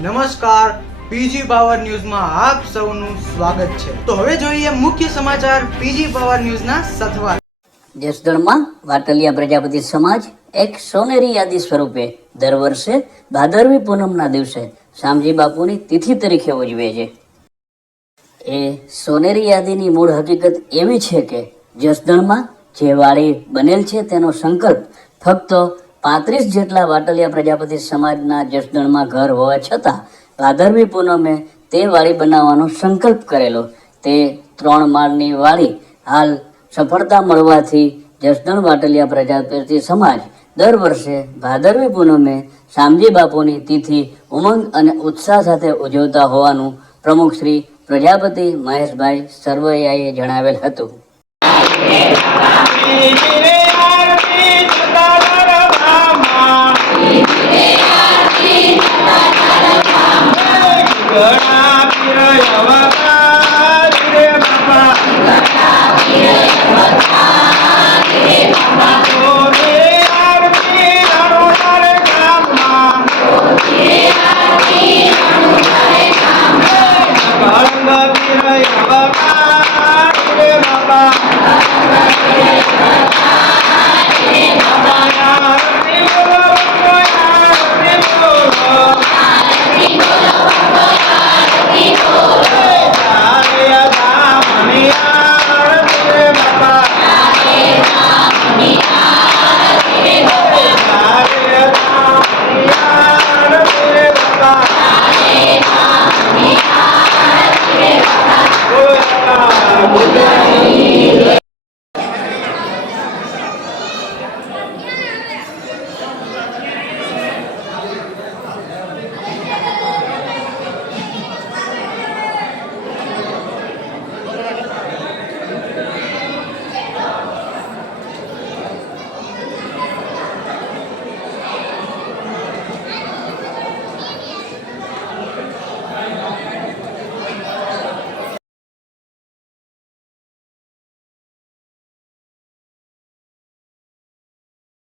નમસ્કાર, PG power ન્યૂઝમાં આપ સૌનું સ્વાગત છે. તો હવે જોઈએ મુખ્ય સમાચાર પીજી પાવર ન્યૂઝના સથવાર. જસદણમાં વાટલિયા પ્રજાપતિ સમાજ એક સોનેરી યાદી સ્વરૂપે દર વર્ષે ભાદરવી પૂનમના દિવસે શામજી બાપુની તિથિ તરીકે ઉજવે છે. એ સોનેરી યાદીની મૂળ હકીકત એવી છે કે જસદણમાં જે વાડી બનેલ છે તેનો સંકલ્પ ફક્ત પાંત્રીસ જેટલા વાટલિયા પ્રજાપતિ સમાજના જસદણમાં ઘર હોવા છતાં ભાદરવી પૂનમે તે વાડી બનાવવાનો સંકલ્પ કરેલો. તે ત્રણ માળની વાડી હાલ સફળતા મળવાથી જસદણ વાટલિયા પ્રજાપતિ સમાજ દર વર્ષે ભાદરવી પૂનમે શામજી બાપુની તિથિ ઉમંગ અને ઉત્સાહ સાથે ઉજવતા હોવાનું પ્રમુખ શ્રી પ્રજાપતિ મહેશભાઈ સરવૈયાએ જણાવેલ હતું. Jai Amém.